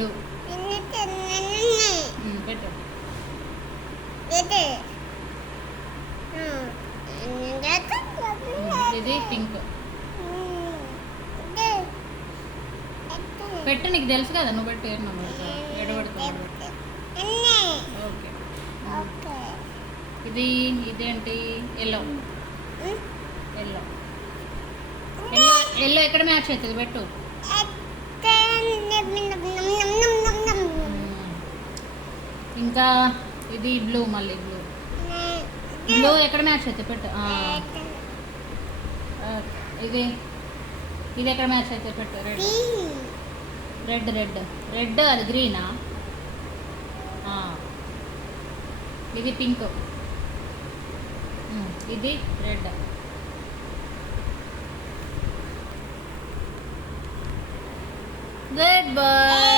Blue. పెట్టు. ఇది pink. పెట్టు, నీకు తెలుసు కదా, నువ్వు పెట్టు. ఎడబడుతుంది. ఓకే. ఇది ఇదేంటి? ఎల్లో. ఎల్లో ఎల్లో ఎక్కడ మ్యాచ్ అవుతుంది? పెట్టు. ఇంకా ఇది బ్లూ. మళ్ళీ బ్లూ ఎక్కడ మ్యాచ్ అవుతుంది? పెట్టు. ఇది ఇది ఎక్కడ మ్యాచ్ అవుతుంది? పెట్టు. రెడ్. రెడ్ అది గ్రీనా? ఇది పింక్. ఇది రెడ్. Good bye.